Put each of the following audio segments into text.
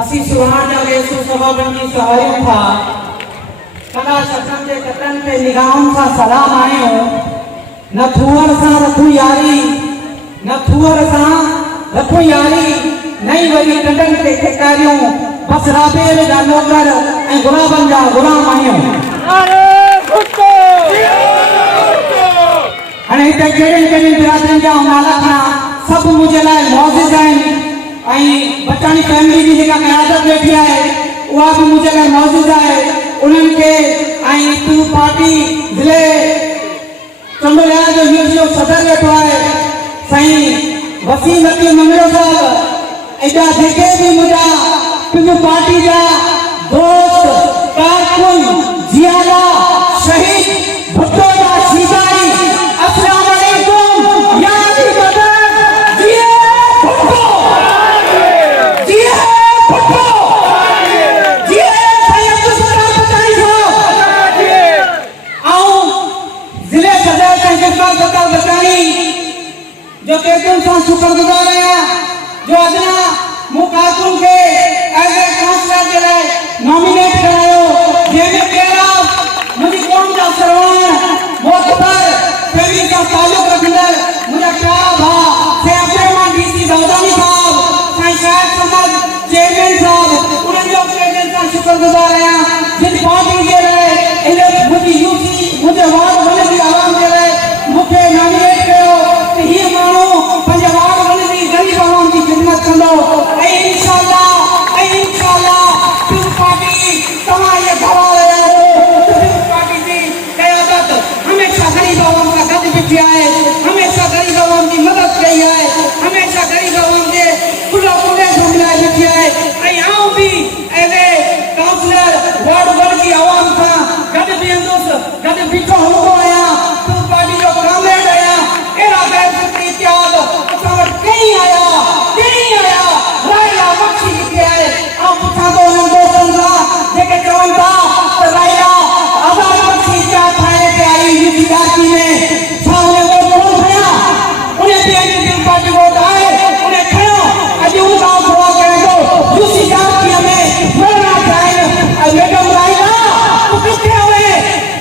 असी सुहान जागे सुसभावन की सहायूं था कला शतन के कतन पे निगाहों सा सलाम आयो न थुअर सा रखू यारी न थुअर सा रखू यारी नहीं वरी कटन के ठेकारियों बस राबेर जा नौकर ऐं गुलाबन जा गुलाम आयो हाणे हिते कहिड़े कहिड़े बिरादरनि जा नाला खणा सभु मुंहिंजे लाइ मौजिज़ आहिनि ऐं बचाणी फैमिली जी जेका क़यादत वेठी आहे उहा बि मुंहिंजे लाइ मौजिज़ आहे उन्हनि खे ऐं तू पार्टी ज़िले चंडोलिया जो यूनियो सदर वेठो आहे साईं वसीम हकीम ममिरो साहब एॾा जेके बि मुंहिंजा पंहिंजो पार्टी जा दोस्त कारकुन जियाला शहीद भुट्टो जा सीसाई अस्सलाम वालेकुम या दी मदद जिए भुट्टो जिए भुट्टो जिए सैयद सलाम बचाई साहब आओ जिले सदर संजयपाल सताल बचाई जो के तुम सा शुक्रगुजार हैं जो अदना मुकातुन के एज ए काउंसलर के लिए नॉमिनेट करायो जेमें केरा मुझे कौन जा सरवान मोतबर फैमिली का ताल्लुक रखने मुझे क्या भा से अब्दुलरहमान डीसी बौदानी साहब साईं शायद समाज चेयरमैन साहब उन्हें जो प्रेजेंट का शुक्रगुजार हैं जिन पार्टी के लिए इन्हें मुझे यूसी मुझे वार्ड वाले की आवाम के लिए मुझे नॉमिनेट करो कि ये मानो पंजाब वाले की गरीब आवाम की खिदमत करो इंशाल्लाह तुम पार्टी तुम्हारे घरवाले तुम पार्टी की क़यादत हमेशा गरीब आवाम का गद बिछी है हमेशा गरीब आवाम की मदद की है हमेशा गरीब आवाम के खुला खुले समझाए बिछी है आओ भी एवे काउंसलर वार्ड वन की आवाम का गद भी अंदोस गद बिछो हो आया तुम पार्टी जो कामरेड आया एरा गैर सकती त्याग असावट कहीं आया रायला बख्शी लिखे है आप पुछा दो उन्हनि दोस्तनि सां जेके चवनि था त रायला आज़ाद बख्शी क्या ठाहे के आई यूसी राखी में छा उन्हें वोट कोन खया उन्हें भी अॼु दिल पार्टी वोट आए उन्हें खयो अॼु उन सां थोड़ा करे दो यूसी राखी में मरना चाहिए मैडम रायला तू किथे आवे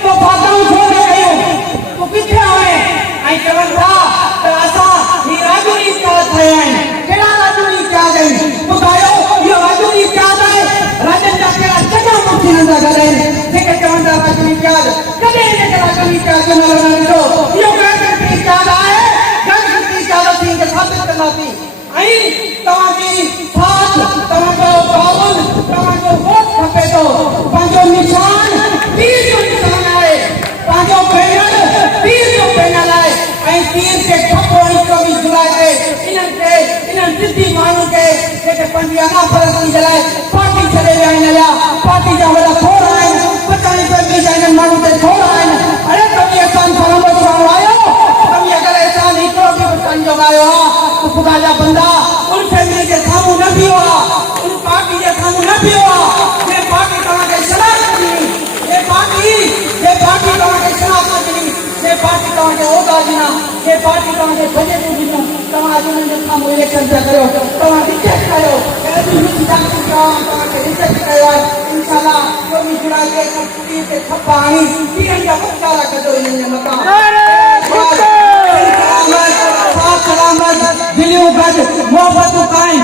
तो बाताऊं छो न कयो तू किथे आवे ऐं चवनि था त असां ही राजूरी का ठहिया आहिनि केड़ा राजूरी का आहिनि ॿुधायो इहो राजूरी का आहे राजन जा केड़ा चङा मुखी नंढा घर आहिनि जेके चवनि था राजूरी का कॾहिं जेके राजूरी का न रहण ॾिठो इहो गणतंत्री का आहे गणतंत्री का थी के साबित कंदासीं ऐं तव्हांजी साथ तव्हांजो ताउन तव्हांजो वोट खपे थो पंहिंजो निशान तीर जो निशान आहे पंहिंजो बैनर तीर जो बैनर आहे ऐं तीर के ठपो 24 जुलाई ते इन्हनि सिद्धी माण्हू के जेके पंहिंजी अना परस्ती जे लाइ पार्टी छॾे विया आहिनि हलिया पार्टी जा वॾा थोड़ आहिनि पचाणी फैमिली जा इन्हनि माण्हू ते थोड़ आहिनि अरे कभी असां फलंदो छो आयो कभी अगरि असां हिकिड़ो बि संजोग आयो आहे त ख़ुदा जा बंदा उन फैमिली जे साम्हूं न बीहो आहे उन पार्टी जे साम्हूं न बीहो आहे जे पार्टी तव्हांखे शनाख़त ॾिनी जे पार्टी तव्हांखे शनाख़त ॾिनी जे पार्टी तव्हांखे उहिदा ॾिना जे पार्टी तव्हांखे बजट ॾिनो तव्हां अॼु उन्हनि जे साम्हूं इलेक्शन पिया कयो तव्हां रिजेक्ट कयो तव्हांखे रिजेक्ट कयो आहे इंशाल्लाह 24 जुलाई ते तीर ते थप्पा हणी तीरनि जा बचारा कढो इन्हनि जे मथां सलामत दिलियूं गॾु मोहबतूं काइम